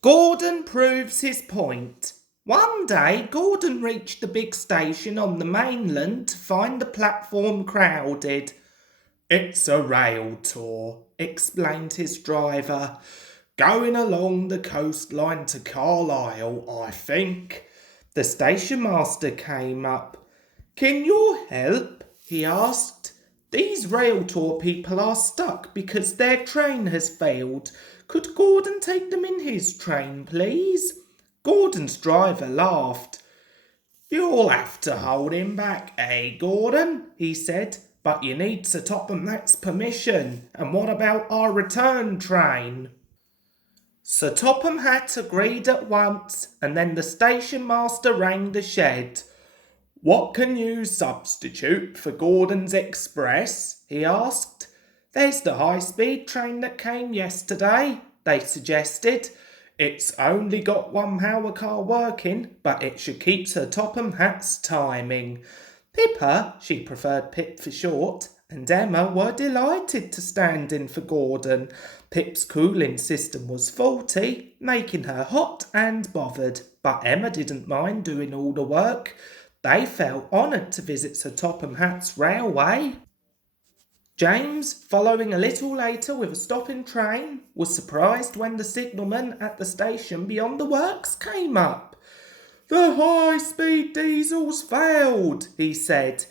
Gordon proves his point. One day, Gordon reached the big station on the mainland to find the platform crowded. "It's a rail tour," explained his driver. "Going along the coastline to Carlisle, I think." The station master came up. "Can you help?" he asked. "These rail tour people are stuck because their train has failed. Could Gordon take them in his train, please?" Gordon's driver laughed. "You'll have to hold him back, Gordon?" he said. "But you need Sir Topham Hatt's permission. And what about our return train?" Sir Topham Hatt agreed at once, and then the station master rang the shed. "What can you substitute for Gordon's Express?" he asked. "There's the high-speed train that came yesterday," they suggested. "It's only got one power car working, but it should keep Sir Topham Hatt's timing." Pippa, she preferred Pip for short, and Emma were delighted to stand in for Gordon. Pip's cooling system was faulty, making her hot and bothered, but Emma didn't mind doing all the work. They felt honoured to visit Sir Topham Hatt's railway. James, following a little later with a stopping train, was surprised when the signalman at the station beyond the works came up. "The high-speed diesel's failed," he said.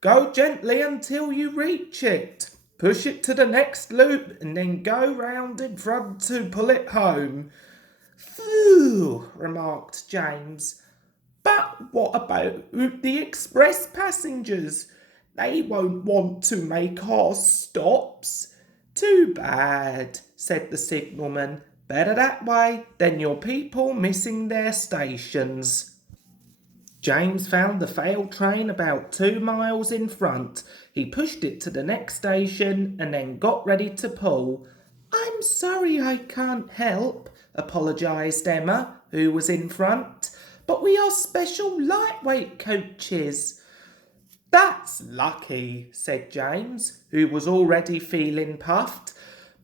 "Go gently until you reach it. Push it to the next loop and then go round in front to pull it home." "Phew," remarked James. "But what about the express passengers? They won't want to make our stops." "Too bad," said the signalman. "Better that way than your people missing their stations." James found the failed train about 2 miles in front. He pushed it to the next station and then got ready to pull. "I'm sorry I can't help," apologised Emma, who was in front. "But we are special lightweight coaches." "That's lucky," said James, who was already feeling puffed.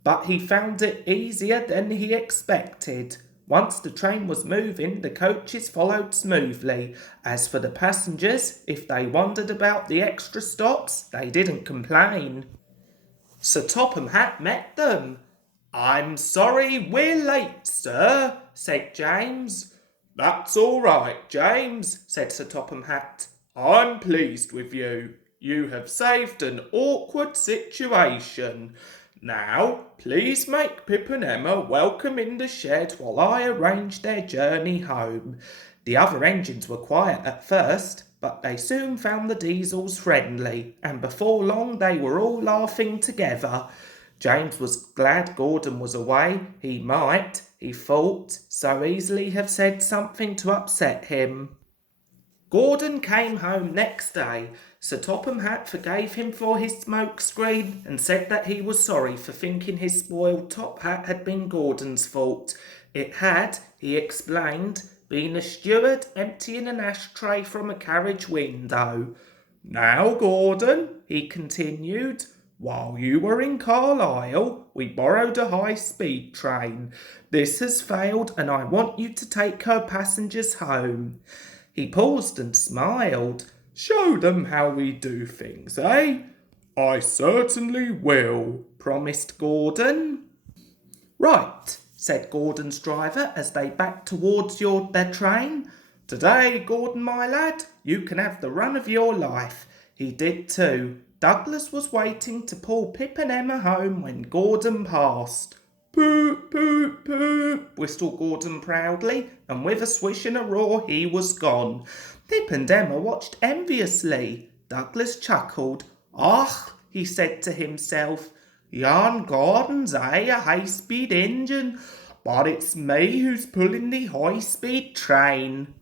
But he found it easier than he expected. Once the train was moving, the coaches followed smoothly. As for the passengers, if they wondered about the extra stops, they didn't complain. Sir Topham Hatt met them. "I'm sorry we're late, sir," said James. "That's all right, James," said Sir Topham Hatt. "I'm pleased with you. You have saved an awkward situation. Now, please make Pip and Emma welcome in the shed while I arrange their journey home." The other engines were quiet at first, but they soon found the diesels friendly, and before long they were all laughing together. James was glad Gordon was away. He might, he thought, so easily have said something to upset him. Gordon came home next day. Sir Topham Hatt forgave him for his smokescreen and said that he was sorry for thinking his spoiled top hat had been Gordon's fault. It had, he explained, been a steward emptying an ashtray from a carriage window. "Now, Gordon," he continued, "while you were in Carlisle, we borrowed a high-speed train. This has failed and I want you to take her passengers home." He paused and smiled. "Show them how we do things, eh?" "I certainly will," promised Gordon. "Right," said Gordon's driver as they backed towards their train. "Today, Gordon, my lad, you can have the run of your life." He did too. Douglas was waiting to pull Pip and Emma home when Gordon passed. "Poop, poop, poop," whistled Gordon proudly, and with a swish and a roar he was gone. Pip and Emma watched enviously. Douglas chuckled. "Och," he said to himself, "yon Gordon's a high-speed engine, but it's me who's pulling the high-speed train."